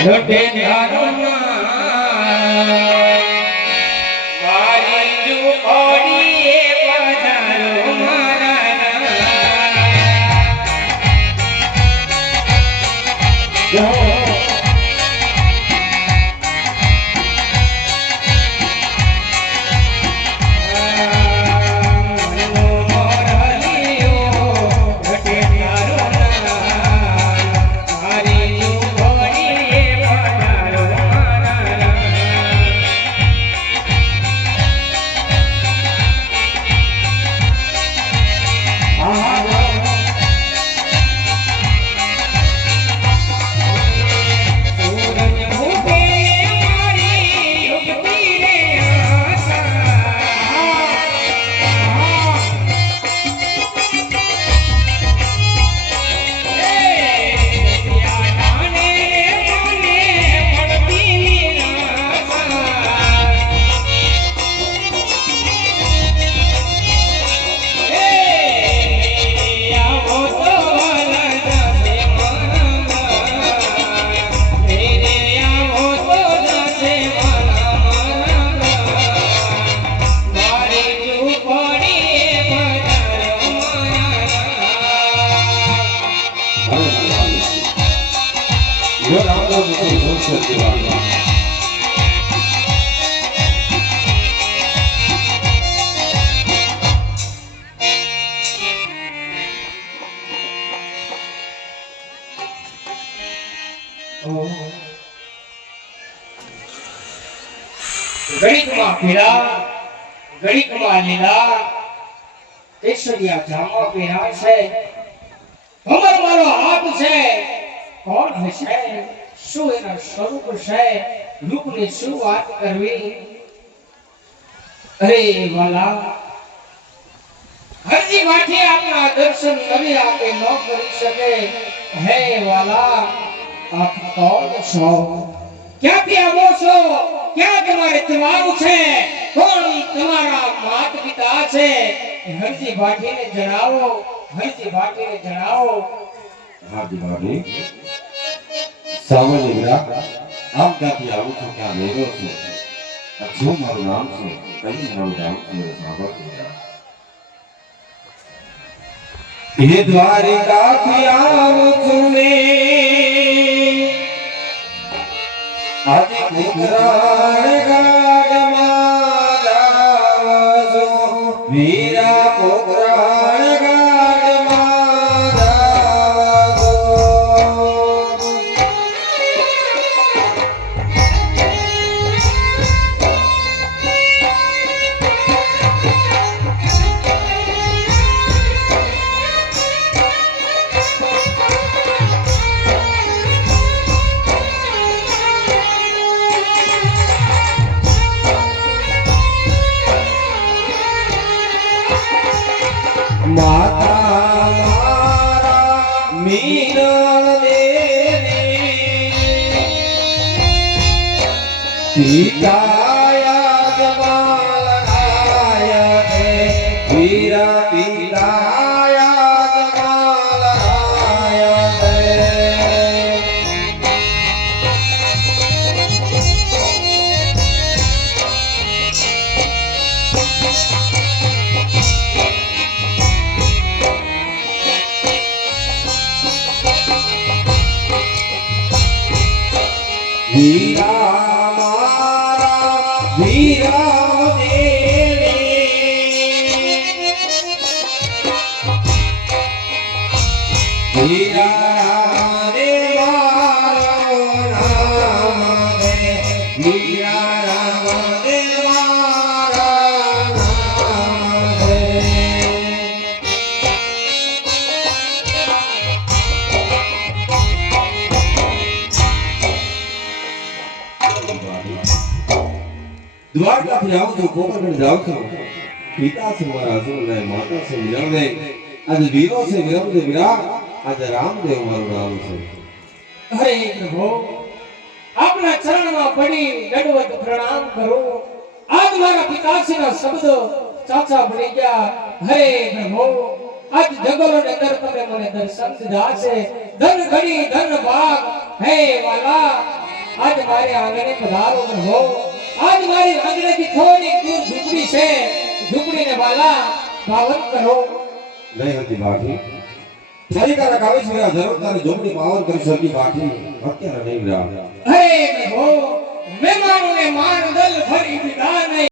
લોટે ધારો ગણિતમાં પીડા ગણિતમાં લીલા કેસરિયા જામા પહેરા છે અમર મારો હાથ છે કોણ હશે શું એના સ્વરૂપ છે રૂપની શું વાત કરવી અરે વાલા હરજી વાઠે આપના દર્શન નવી આપે ન કરી શકે હે વાલા આપ કોણ છો ક્યાંથી આવો છો ક્યાં તમારે તમારું છે કોણ તમારા માતા પિતા છે હરજી ભાટીને જણાવો હરજી ભાટીને જણાવો હાજી ભાભી સામાન્ય વિરા આપ ક્યાંથી આવું છો ક્યાં રહેલો છો શું મારું નામ છે કઈ મારું નામ છે સાંભળજો એ દ્વારિકાથી આવું છું મેં આજે કુકરાણ ગાડમાં જાવજો વીરા કુકરાણ ગાડમાં જાવજો માતા મારા મીરા દેવી પિતાયા જમાલરાય હે વીરા પિતાયા જમાલરાય હે વીરા મારા વીરા દેવી વીરા રે મારો નામ દે વીરા રામ દે મારા નામ દે દ્વારકાથી આવું છું કોકરગઢ જાઉં છું પિતા છે મારા અસુરને માતા છે વિરમદે આજે વીરો છે વિરમદે વિરા આજે રામદેવ મારું નામ છે હરે પ્રભુ આપના ચરણમાં પડી દંડવત પ્રણામ કરું આજ મારા પિતાશ્રીના શબ્દો ચાચા બની ગયા હરે પ્રભુ આજ જગલોની અંદર તમે મને દર્શન દીધા છે ધન ઘડી ધન ભાગ હે વાલા આજ મારી આંગણે પધારો પ્રભુ આજ મારી આંગણે થી થોડી દૂર ઝૂંપડી છે ઝૂંપડીને વાલા પાવન કરો નહીં હતી બાકી ફરી કારક આવે છે વીરા જરૂર તારી ઝૂંપડી પાવન કરી શકી બાકી અત્યારે નહીં વીરા હે પ્રભુ મહેમાનોને માન દલ ફરી દીધા નહીં